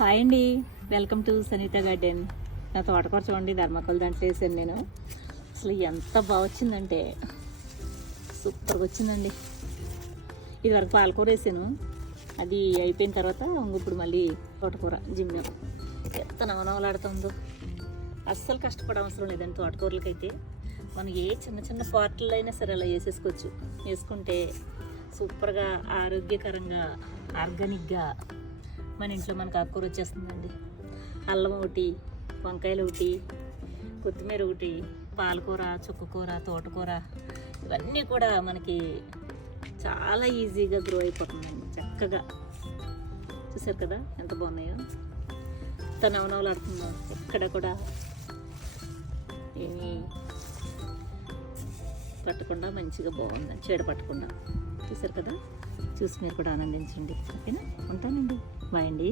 Hi అండి. Welcome to సనీత garden నా తోటకూర చూడండి ధర్మకోల్ దాంట్లో వేసాను నేను. అసలు ఎంత బాగా వచ్చిందంటే సూపర్గా వచ్చిందండి. ఇది వరకు పాలకూర వేసాను. అది అయిపోయిన తర్వాత ఇప్పుడు మళ్ళీ తోటకూర జిమ్మె ఎంత నవనవలాడుతుందో. అస్సలు కష్టపడే అవసరం లేదండి తోటకూరలకైతే. మనం ఏ చిన్న చిన్న పార్ట్లు అయినా సరే అలా వేసేసుకోవచ్చు. వేసుకుంటే సూపర్గా ఆరోగ్యకరంగా ఆర్గానిక్గా మన ఇంట్లో మనకు ఆకుకూర వచ్చేస్తుందండి. అల్లం ఒకటి వంకాయలు ఒకటి కొత్తిమీర ఒకటి పాలకూర చుక్కకూర తోటకూర ఇవన్నీ కూడా మనకి చాలా ఈజీగా గ్రో అయిపోతుందండి చక్కగా. చూసారు కదా ఎంత బాగున్నాయో? తన నవనవలాడుతుందో ఎక్కడ కూడా ఏమీ పట్టకుండా మంచిగా బాగుంది చీడ పట్టకుండా. చూసారు కదా? చూసి మీరు కూడా ఆనందించండి. ఓకేనా? ఉంటానండి. బాయ్ అండి